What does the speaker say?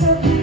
so